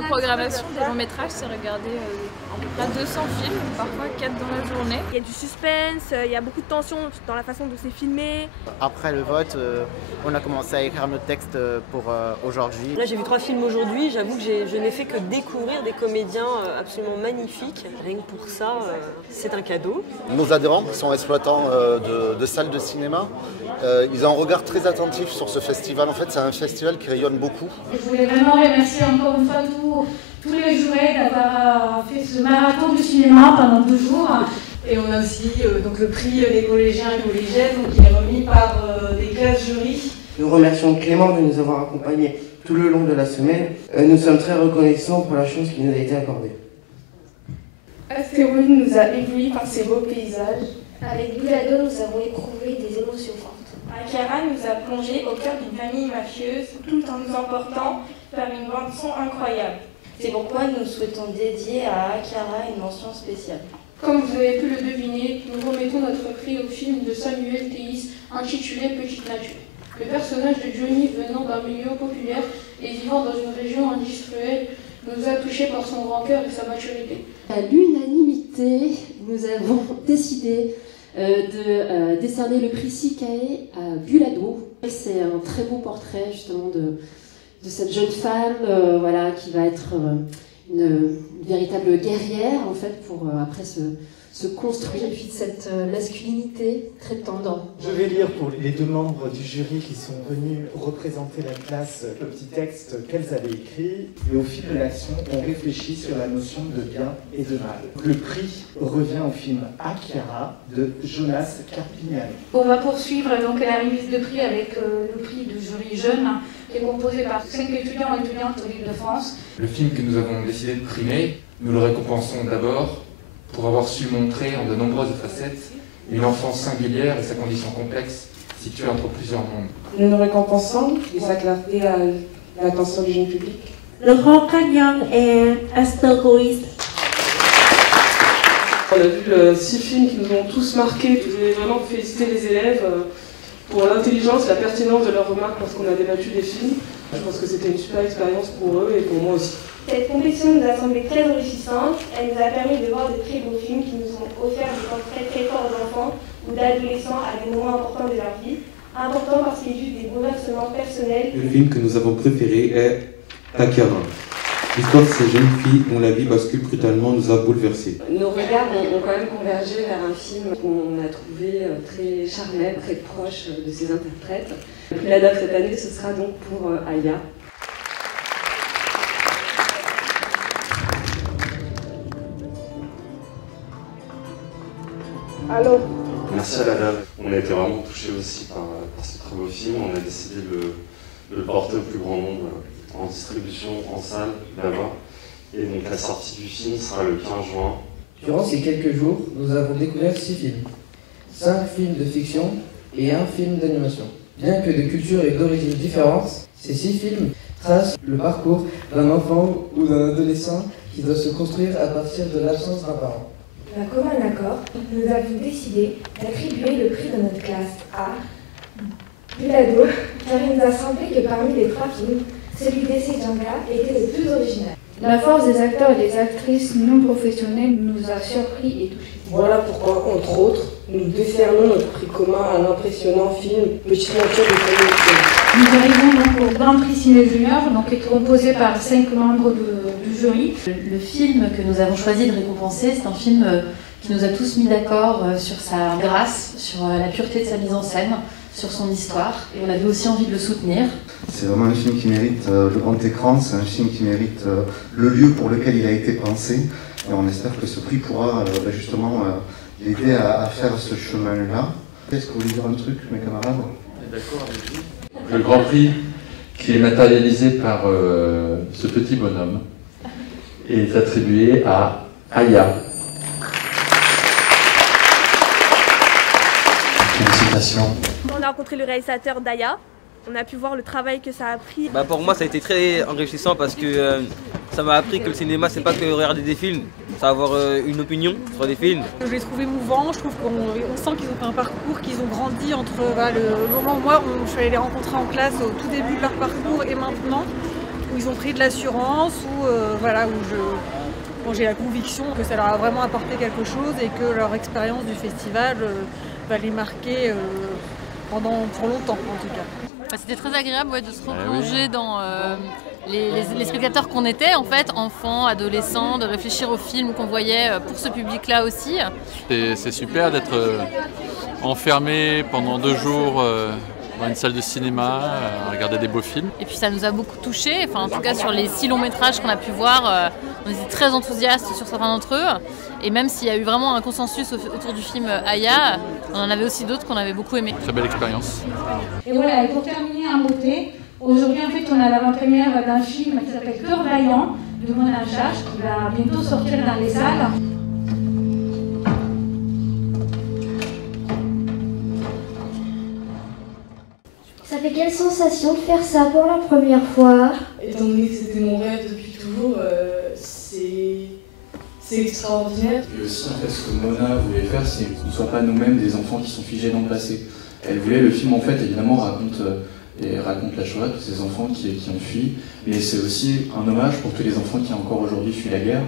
la programmation des longs métrages, c'est regarder à peu près 200 films, parfois 4 dans la journée. Il y a du suspense, il y a beaucoup de tension dans la façon dont c'est filmé. Après le vote, on a commencé à écrire notre texte pour aujourd'hui. Là j'ai vu 3 films aujourd'hui, j'avoue que je n'ai fait que découvrir des comédiens absolument magnifiques. Rien que pour ça, c'est un cadeau. Nos adhérents qui sont exploitants de salles de cinéma, ils ont un regard très attentif sur ce festival. En fait, c'est un festival qui rayonne beaucoup. Je voulais vraiment remercier encore une fois tous les jurés d'avoir fait ce marathon du cinéma pendant 2 jours. Et on a aussi donc le prix des collégiens et collégiennes qui est remis par des classes jurys. Nous remercions Clément de nous avoir accompagnés tout le long de la semaine. Nous sommes très reconnaissants pour la chance qui nous a été accordée. Astéroïde nous a éblouis par ses beaux paysages. Avec Bulado, nous avons éprouvé des émotions fortes. Akira nous a plongé au cœur d'une famille mafieuse, tout en nous emportant vers une bande-son incroyable. C'est pourquoi nous souhaitons dédier à Akira une mention spéciale. Comme vous avez pu le deviner, nous remettons notre prix au film de Samuel Théis intitulé Petite Nature. Le personnage de Johnny, venant d'un milieu populaire et vivant dans une région industrielle, nous a touchés par son grand cœur et sa maturité. À l'unanimité, nous avons décidé de décerner le prix Sikae à Bulado. C'est un très beau portrait justement de cette jeune femme voilà, qui va être une véritable guerrière en fait pour après se construire et puis de cette masculinité très tendance. Je vais lire pour les 2 membres du jury qui sont venus représenter la classe le petit texte qu'elles avaient écrit. Et au fil de l'action, on réfléchit sur la notion de bien et de mal. Le prix revient au film Akira de Jonas Carpignani. On va poursuivre donc la remise de prix avec le prix du jury jeune qui est composé par 5 étudiants et étudiantes de l'Île-de-France. Le film que nous avons décidé de primer, nous le récompensons d'abord pour avoir su montrer en de nombreuses facettes une enfance singulière et sa condition complexe située entre plusieurs mondes. Nous nous récompensons et ça clarté à l'attention du jeune public. Laurent Cagnon et Astéroïde. On a vu 6 films qui nous ont tous marqués. Je voulais vraiment féliciter les élèves pour l'intelligence et la pertinence de leurs remarques lorsqu'on a débattu des films. Je pense que c'était une super expérience pour eux et pour moi aussi. Cette compétition nous a semblé très enrichissante. Elle nous a permis de voir de très beaux films qui nous ont offert des portraits très forts d'enfants ou d'adolescents à des moments importants de leur vie. Important parce qu'il y a eu des bouleversements personnels. Le film que nous avons préféré est Akira. L'histoire de ces jeunes filles dont la vie bascule brutalement nous a bouleversés. Nos regards ont quand même convergé vers un film qu'on a trouvé très charmant, très proche de ses interprètes. Le prix Lada cette année, ce sera donc pour Aya. Allô. Merci à Lada. On a été vraiment touchés aussi par ce très beau film. On a décidé de le porter au plus grand nombre en distribution, en salle, là-bas. Et donc la sortie du film sera le 15 juin. Durant ces quelques jours, nous avons découvert 6 films. 5 films de fiction et 1 film d'animation. Bien que de cultures et d'origines différentes, ces 6 films tracent le parcours d'un enfant ou d'un adolescent qui doit se construire à partir de l'absence d'un parent. D'un commun accord, nous avons décidé d'attribuer le prix de notre classe à Bulado, car il nous a semblé que parmi les 3 films, celui d'Essay Djanga était le plus original. La force des acteurs et des actrices non professionnels nous a surpris et touchés. Voilà pourquoi, entre autres, nous décernons notre prix commun à l'impressionnant film Petite Nature de Samuel. Nous arrivons donc au Grand Prix Ciné Junior, donc qui est composé par 5 membres du jury. Le film que nous avons choisi de récompenser, c'est un film qui nous a tous mis d'accord sur sa grâce, sur la pureté de sa mise en scène, sur son histoire, et on avait aussi envie de le soutenir. C'est vraiment un film qui mérite le grand écran, c'est un film qui mérite le lieu pour lequel il a été pensé, et on espère que ce prix pourra justement l'aider à faire ce chemin-là. Est-ce que vous voulez dire un truc, mes camarades? D'accord avec vous. Le grand prix qui est matérialisé par ce petit bonhomme est attribué à Aya. Félicitations. On a rencontré le réalisateur d'Aya. On a pu voir le travail que ça a pris. Pour moi, ça a été très enrichissant parce que ça m'a appris que le cinéma, c'est pas que regarder des films, c'est avoir une opinion sur des films. Je l'ai trouvé mouvant, je trouve qu'on sent qu'ils ont fait un parcours, qu'ils ont grandi entre le moment où moi, je suis allée les rencontrer en classe au tout début de leur parcours et maintenant, où ils ont pris de l'assurance, où j'ai la conviction que ça leur a vraiment apporté quelque chose et que leur expérience du festival va les marquer pour longtemps en tout cas. C'était très agréable de se replonger dans les spectateurs qu'on était, en fait, enfants, adolescents, de réfléchir aux films qu'on voyait pour ce public-là aussi. C'est super d'être enfermé pendant 2 jours dans une salle de cinéma, à regarder des beaux films. Et puis ça nous a beaucoup touchés, enfin, en tout cas sur les 6 longs métrages qu'on a pu voir, on était très enthousiastes sur certains d'entre eux. Et même s'il y a eu vraiment un consensus autour du film Aya, on en avait aussi d'autres qu'on avait beaucoup aimés. Très belle expérience. Et voilà, et pour terminer en beauté, aujourd'hui en fait on a l'avant-première d'un film qui s'appelle Cœur vaillant de Mona Chache, qui va bientôt sortir dans les salles. Ça fait quelle sensation de faire ça pour la première fois? Étant donné que c'était mon rêve depuis toujours, c'est extraordinaire. Et aussi, en fait, ce que Mona voulait faire, c'est qu'on ne soit pas nous-mêmes des enfants qui sont figés dans le passé. Elle voulait, le film, en fait, évidemment, raconte la Shoah, tous ces enfants qui ont fui, mais c'est aussi un hommage pour tous les enfants qui encore aujourd'hui fuient la guerre.